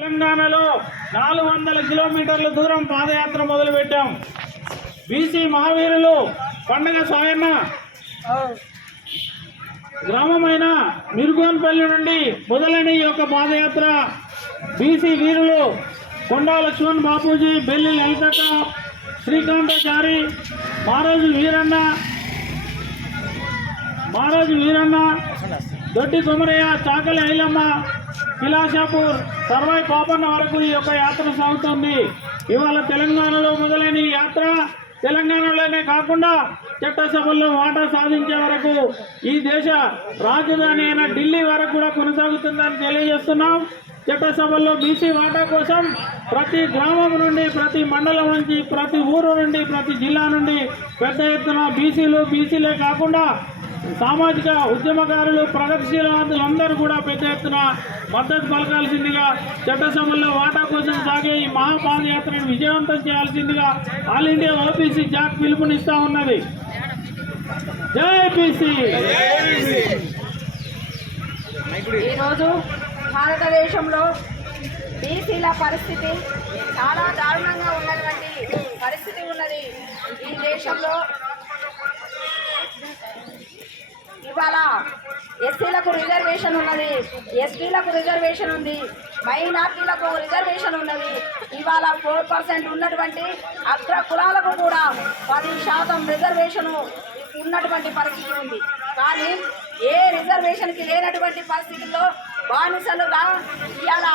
తెలంగాణలో 400 కిలోమీటర్ల దూరం పాదయాత్ర మొదలుపెట్టాం. బీసీ మహావీరులు పండగ సాయన్న గ్రామమైన మిరుగోన్పల్లి నుండి మొదలైన ఈ యొక్క పాదయాత్ర బీసీ వీరులు కొండా లక్ష్మణ్ బాపూజీ, బెల్లి లలితక్క, శ్రీకాంతాచారి, మారోజు వీరన్న, దొడ్డి కొమరయ్య, చాకలి ఐలమ్మ, కిలాషాపూర్, సర్వాయి పాపన్న వరకు ఈ యొక్క యాత్ర సాగుతుంది. ఇవాళ తెలంగాణలో మొదలైన ఈ యాత్ర తెలంగాణలోనే కాకుండా చట్టసభల్లో వాటా సాధించే వరకు ఈ దేశ రాజధాని అయిన ఢిల్లీ వరకు కూడా కొనసాగుతుందని తెలియజేస్తున్నాం. చట్టసభల్లో బీసీ వాటా కోసం ప్రతి గ్రామం నుండి, ప్రతి మండలం నుంచి, ప్రతి ఊరు నుండి, ప్రతి జిల్లా నుండి పెద్ద ఎత్తున బీసీలే కాకుండా సామాజిక ఉద్యమకారులు, ప్రగతిశీలవాదులు అందరూ కూడా పెద్ద ఎత్తున మద్దతు పలకాల్సిందిగా, చట్టసభల్లో వాటా కోసం సాగే ఈ మహాపాదయాత్రను విజయవంతం చేయాల్సిందిగా ఆల్ ఇండియా ఓబీసీ జాక్ పిలుపునిస్తా ఉన్నది. జై బీసీ. ఈరోజు భారతదేశంలో బీసీల పరిస్థితి చాలా దారుణంగా ఉన్నటువంటి పరిస్థితి ఉన్నది. ఈ దేశంలో ఇవాళ ఎస్సీలకు రిజర్వేషన్ ఉన్నది, ఎస్టీలకు రిజర్వేషన్ ఉంది, మైనార్టీలకు రిజర్వేషన్ ఉన్నది. ఇవాళ 4% ఉన్నటువంటి అగ్ర కులాలకు కూడా 10% రిజర్వేషన్ ఉన్నటువంటి పరిస్థితి ఉంది. కానీ ఏ రిజర్వేషన్కి లేనటువంటి పరిస్థితుల్లో బానిసలుగా ఇవాళ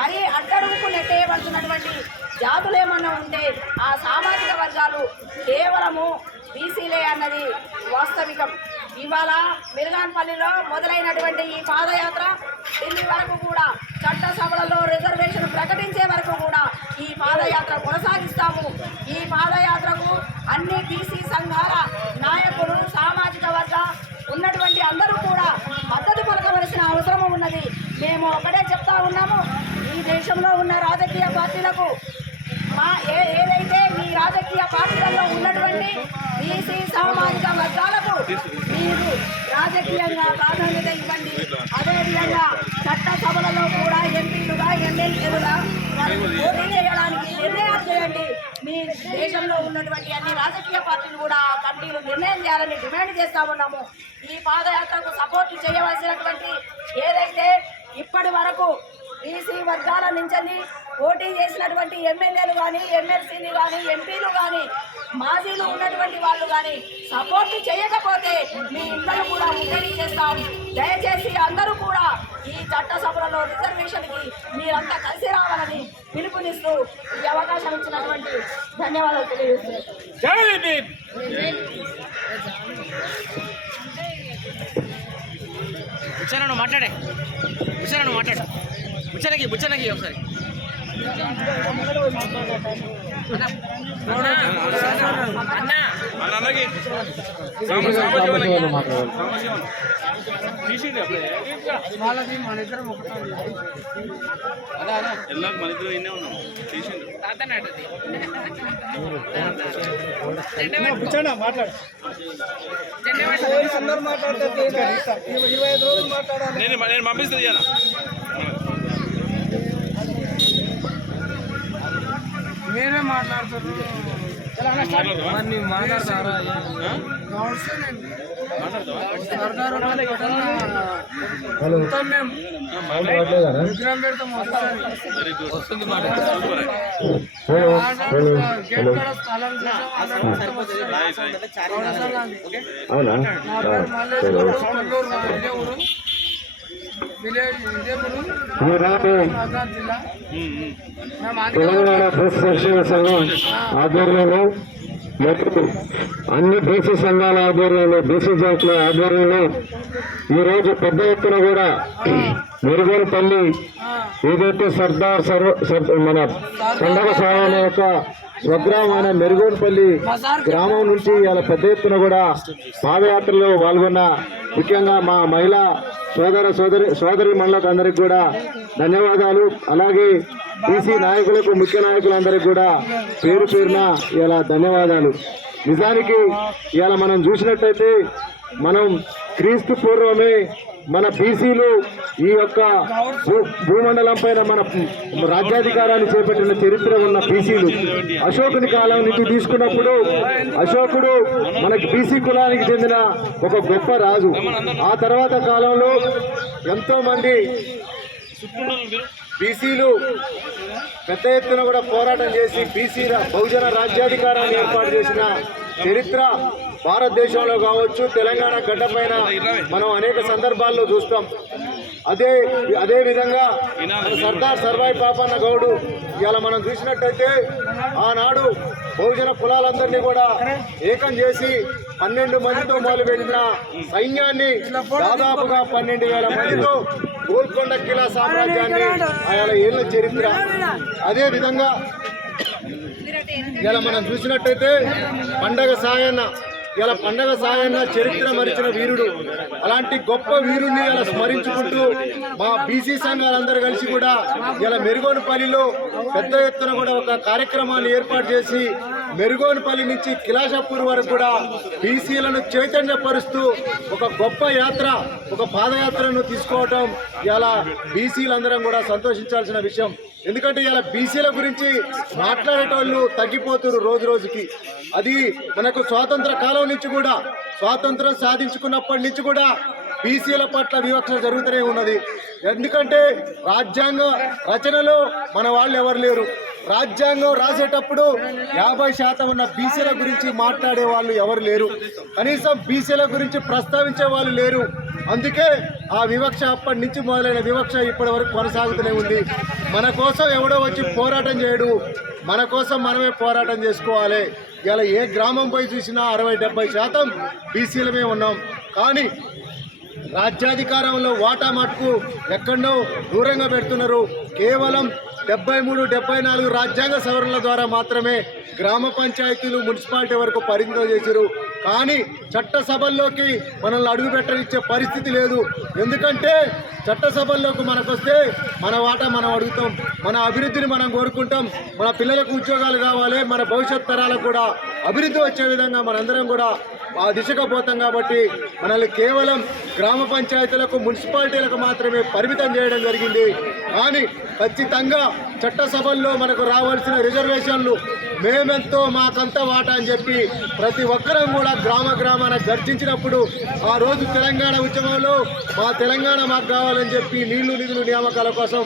మరీ అడ్డడుగుకు నెట్టేయబడుతున్నటువంటి జాతులు ఏమన్నా ఉంటే ఆ సామాజిక వర్గాలు కేవలము బీసీలే అన్నది వాస్తవికం. ఇవాళ మిరుగోన్పల్లిలో మొదలైనటువంటి ఈ పాదయాత్ర ఢిల్లీ వరకు కూడా చట్టసభలలో రిజర్వేషన్ ప్రకటించే వరకు కూడా ఈ పాదయాత్ర కొనసాగిస్తాము. ఈ పాదయాత్రకు అన్ని బీసీ సంఘాల నాయకులు, సామాజిక వర్గ ఉన్నటువంటి అందరూ కూడా మద్దతు పలకవలసిన అవసరం ఉన్నది. మేము ఒకటే చెప్తా ఉన్నాము, ఈ దేశంలో ఉన్న రాజకీయ పార్టీలకు ఏదైతే ఈ రాజకీయ పార్టీలలో ఉన్నటువంటి బీసీ సామాజిక వర్గాలకు మీరు రాజకీయంగా ప్రాధాన్యత ఇవ్వండి. అదేవిధంగా చట్టసభలలో కూడా ఎంపీలుగా, ఎమ్మెల్యేలుగా పోటీ చేయడానికి నిర్ణయాలు చేయండి. మీ దేశంలో ఉన్నటువంటి అన్ని రాజకీయ పార్టీలు కూడా కమిటీలు నిర్ణయం చేయాలని డిమాండ్ చేస్తా ఉన్నాము. ఈ పాదయాత్రకు సపోర్ట్ చేయవలసినటువంటి ఏదైతే ఇప్పటి వరకు బీసీ వర్గాల నుంచి పోటీ చేసినటువంటి ఎమ్మెల్యేలు కానీ, ఎమ్మెల్సీలు కానీ, ఎంపీలు కానీ, మాజీలు ఉన్నటువంటి వాళ్ళు కానీ సపోర్ట్ చేయకపోతే మీ ఇంట్లో కూడా ముట్టడి చేస్తాం. దయచేసి అందరూ కూడా ఈ చట్టసభలలో రిజర్వేషన్కి మీరంతా కలిసి రావాలని పిలుపునిస్తూ ఈ అవకాశం ఇచ్చినటువంటి ధన్యవాదాలు తెలియజేస్తున్నాను. మాట్లాడే బుచ్చనకి ఒకసారి నేను పంపిస్తుంది మీరే మాట్లాడుతున్నారు. తెలంగాణ ప్రెస్ సంక్షేమ సంఘం ఆధ్వర్యంలో మరియు అన్ని బీసీ సంఘాల ఆధ్వర్యంలో, బీసీ జాతుల ఆధ్వర్యంలో ఈరోజు పెద్ద ఎత్తున కూడా మిరుగోన్పల్లి ఏదైతే మన పండగ సాయన యొక్క స్వగ్రామైన మిరుగోన్పల్లి గ్రామం నుంచి ఇలా పెద్ద ఎత్తున కూడా పాదయాత్రలో పాల్గొన్న ముఖ్యంగా మా మహిళా సోదరి మండలకు అందరికి కూడా ధన్యవాదాలు. అలాగే బీసీ నాయకులకు, ముఖ్య నాయకులందరికీ కూడా పేరు పేరున ఇలా ధన్యవాదాలు. నిజానికి ఇలా మనం చూసినట్టయితే మనం క్రీస్తు పూర్వమే మన బీసీలు ఈ యొక్క భూమండలం పైన మన రాజ్యాధికారాన్ని చేపట్టిన చరిత్ర ఉన్న బీసీలు అశోకుని కాలం నుంచి తీసుకున్నప్పుడు అశోకుడు మనకి బీసీ కులానికి చెందిన ఒక గొప్ప రాజు. ఆ తర్వాత కాలంలో ఎంతో మంది బీసీలు పెద్ద ఎత్తున కూడా పోరాటం చేసి బీసీల బహుజన రాజ్యాధికారాన్ని ఏర్పాటు చేసిన చరిత్ర భారతదేశంలో కావచ్చు, తెలంగాణ గడ్డపైన మనం అనేక సందర్భాల్లో చూస్తాం. అదే విధంగా సర్దార్ సర్వాయి పాపన్న గౌడు ఇలా మనం చూసినట్టయితే ఆనాడు బహుజన కులాలందరినీ కూడా ఏకం చేసి 12 మందితో మొదలుపెట్టిన సైన్యాన్ని దాదాపుగా 12,000 మందితో గోల్కొండ కిలా సామ్రాజ్యాన్ని ఆయన ఏళ్ళ చరిత్ర. అదే విధంగా ఇలా మనం చూసినట్టయితే పండగ సాయన్న చరిత్ర మరిచిన వీరుడు. అలాంటి గొప్ప వీరుడిని ఇలా స్మరించుకుంటూ మా బీసీ సంఘాలందరూ కలిసి కూడా ఇలా మెరుగోనపల్లిలో పెద్ద ఎత్తున కూడా ఒక కార్యక్రమాన్ని ఏర్పాటు చేసి మెరుగోనపల్లి నుంచి కిలాషాపూర్ వరకు కూడా బీసీలను చైతన్యపరుస్తూ ఒక గొప్ప యాత్ర, ఒక పాదయాత్రను తీసుకోవటం ఇలా బీసీలందరం కూడా సంతోషించాల్సిన విషయం. ఎందుకంటే ఇలా బీసీల గురించి మాట్లాడేటోళ్ళు తగ్గిపోతున్నారు రోజు రోజుకి. అది మనకు స్వాతంత్ర కాలం నుంచి కూడా, స్వాతంత్రం సాధించుకున్నప్పటి నుంచి కూడా బీసీల పట్ల వివక్ష జరుగుతూనే ఉన్నది. ఎందుకంటే రాజ్యాంగ రచనలో మన వాళ్ళు ఎవరు లేరు. రాజ్యాంగం రాసేటప్పుడు 50% ఉన్న బీసీల గురించి మాట్లాడే వాళ్ళు ఎవరు లేరు. కనీసం బీసీల గురించి ప్రస్తావించే వాళ్ళు లేరు. అందుకే ఆ వివక్ష అప్పటి నుంచి మొదలైన వివక్ష ఇప్పటి వరకు కొనసాగుతూనే ఉంది. మన కోసం ఎవడో వచ్చి పోరాటం చేయడు, మన కోసం మనమే పోరాటం చేసుకోవాలి. ఇలా ఏ గ్రామం పోయి చూసినా 60-70% బీసీలమే ఉన్నాం. కానీ రాజ్యాధికారంలో వాటా మటుకు ఎక్కడో దూరంగా పెడుతున్నారు. కేవలం 73-74 రాజ్యాంగ సవరణల ద్వారా మాత్రమే గ్రామ పంచాయతీలు, మున్సిపాలిటీ వరకు పరిమితం చేశారు. కానీ చట్టసభల్లోకి మనల్ని అడుగు పెట్టనిచ్చే పరిస్థితి లేదు. ఎందుకంటే చట్టసభల్లోకి మనకొస్తే మన వాటా మనం అడుగుతాం, మన అభివృద్ధిని మనం కోరుకుంటాం, మన పిల్లలకు ఉద్యోగాలు కావాలి, మన భవిష్యత్ తరాలకు కూడా అభివృద్ధి వచ్చే విధంగా మనందరం కూడా ఆ దిశగా పోతాం. కాబట్టి మనల్ని కేవలం గ్రామ పంచాయతీలకు, మున్సిపాలిటీలకు మాత్రమే పరిమితం చేయడం జరిగింది. కానీ ఖచ్చితంగా చట్టసభల్లో మనకు రావాల్సిన రిజర్వేషన్లు మేమెంతో మాకంత వాటా అని చెప్పి ప్రతి ఒక్కరం కూడా గ్రామాన గర్జించినప్పుడు ఆ రోజు తెలంగాణ ఉద్యమంలో మా తెలంగాణ మాకు కావాలని చెప్పి నీళ్లు నిధులు నియామకాల కోసం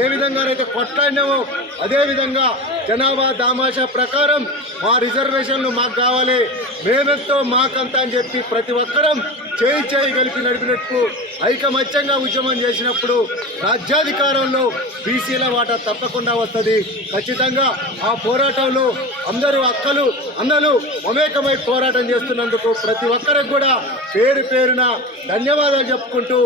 ఏ విధంగానైతే కొట్లాడినామో అదేవిధంగా జనాభా దామాషా ప్రకారం మా రిజర్వేషన్లు మాకు కావాలి, మేమెంతో మాకంతా అని చెప్పి ప్రతి ఒక్కరం చేయి కలిపి నడిపినట్టు ఐకమత్యంగా ఉద్యమం చేసినప్పుడు రాజ్యాధికారంలో బీసీల వాటా తప్పకుండా వస్తుంది. ఖచ్చితంగా ఆ పోరాటంలో అందరూ అక్కలు అన్నలు మమేకమై పోరాటం చేస్తున్నందుకు ప్రతి ఒక్కరికి కూడా పేరున ధన్యవాదాలు చెప్పుకుంటూ,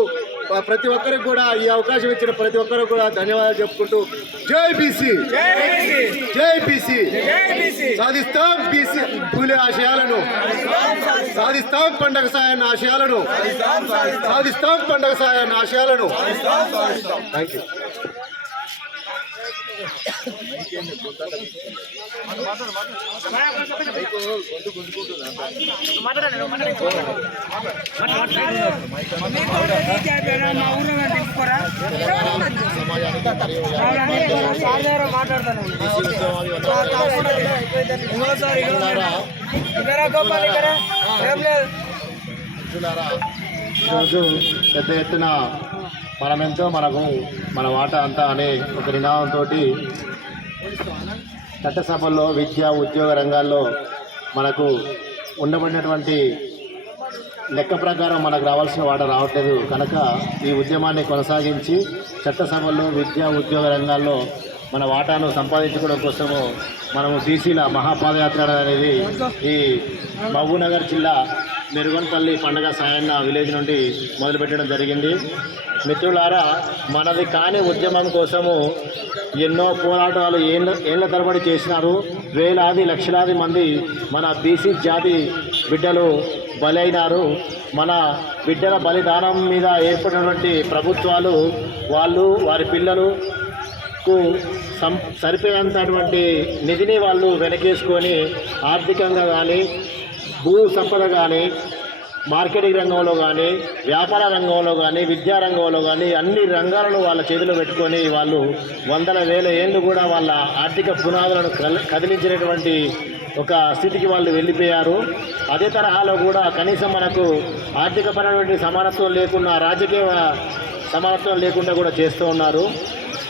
ప్రతి ఒక్కరికి కూడా ఈ అవకాశం ఇచ్చిన ప్రతి ఒక్కరికి కూడా ధన్యవాదాలు చెప్పుకుంటూ జై బీసీ, జై బీసీ, సాధిస్తాం బీసీ పూలే ఆశయాలను, సాధిస్తాం పండగ సాయన్న ఆశయాలను, సాధిస్తాం పండగ సాయన్న ఆశయాలను. Thank you. ఈరోజు పెద్ద ఎత్తున మనమెంతో మనకు మన వాటా అంతా అనే ఒక నినాదంతో చట్టసభల్లో, విద్య, ఉద్యోగ రంగాల్లో మనకు ఉండబడినటువంటి లెక్క ప్రకారం మనకు రావాల్సిన వాటా రావట్లేదు కనుక ఈ ఉద్యమాన్ని కొనసాగించి చట్టసభల్లో, విద్య, ఉద్యోగ రంగాల్లో మన వాటాను సంపాదించుకోవడం కోసము మనము బీసీల మహాపాదయాత్ర అనేది ఈ మహబూబ్నగర్ జిల్లా మెరుగోనపల్లి పండగ సాయన్న విలేజ్ నుండి మొదలుపెట్టడం జరిగింది. మిత్రులారా, మనది కాని ఉద్యమం కోసము ఎన్నో పోరాటాలు ఏళ్ల తరబడి చేసినారు. వేలాది లక్షలాది మంది మన బీసీ జాతి బిడ్డలు బలైనారు. మన బిడ్డల బలిదానం మీద ఏర్పడినటువంటి ప్రభుత్వాలు వాళ్ళు వారి పిల్లలకు సరిపోయేంతటువంటి నిధిని వాళ్ళు వెనకేసుకొని ఆర్థికంగా కానీ, భూ సంపద కానీ, మార్కెటింగ్ రంగంలో కానీ, వ్యాపార రంగంలో కానీ, విద్యా రంగంలో కానీ అన్ని రంగాలను వాళ్ళ చేతిలో పెట్టుకొని వాళ్ళు వందల వేల ఏళ్ళు కూడా వాళ్ళ ఆర్థిక పునాదులను కదిలించినటువంటి ఒక స్థితికి వాళ్ళు వెళ్ళిపోయారు. అదే తరహాలో కూడా కనీసం మనకు ఆర్థికపరమైనటువంటి సమానత్వం లేకుండా, రాజకీయ సమానత్వం లేకుండా కూడా చేస్తూ ఉన్నారు.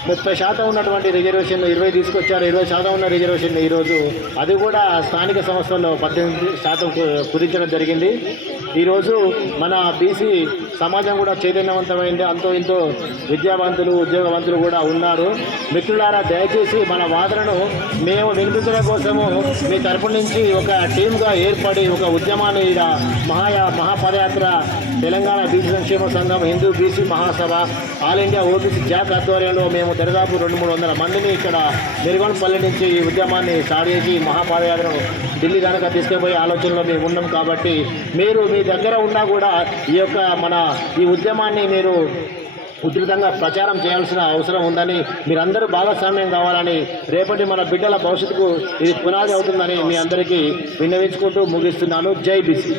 30% ఉన్నటువంటి రిజర్వేషన్ 20 తీసుకొచ్చారు. 20% ఉన్న రిజర్వేషన్ ఈరోజు అది కూడా స్థానిక సంస్థల్లో 18% కుదించడం జరిగింది. ఈరోజు మన బీసీ సమాజం కూడా చైతన్యవంతమైంది. అంతో ఇంతో విద్యావంతులు, ఉద్యోగవంతులు కూడా ఉన్నారు. మిత్రులారా, దయచేసి మన వాదనను మేము వినిపించడం కోసము మీ తరపు నుంచి ఒక టీమ్గా ఏర్పడి ఒక ఉద్యమాన్ని మహాపదయాత్ర తెలంగాణ బీసీ సంక్షేమ సంఘం, హిందూ బీసీ మహాసభ, ఆల్ ఇండియా ఓబీసీ జాక్ ఆధ్వర్యంలో మేము దరిదాపు 200-300 మందిని ఇక్కడ మెరుగోనపల్లి నుంచి ఈ ఉద్యమాన్ని స్టార్ట్ చేసి మహాపాదయాత్రను ఢిల్లీ కనుక తీసుకుపోయే ఆలోచనలో మేము ఉన్నాం. కాబట్టి మీరు మీ దగ్గర ఉన్నా కూడా ఈ ఉద్యమాన్ని మీరు ఉధృతంగా ప్రచారం చేయాల్సిన అవసరం ఉందని, మీరందరూ భాగస్వామ్యం కావాలని, రేపటి మన బిడ్డల భవిష్యత్తుకు ఇది పునాది అవుతుందని మీ అందరికీ విన్నవించుకుంటూ ముగిస్తున్నాను. జై బీసీ.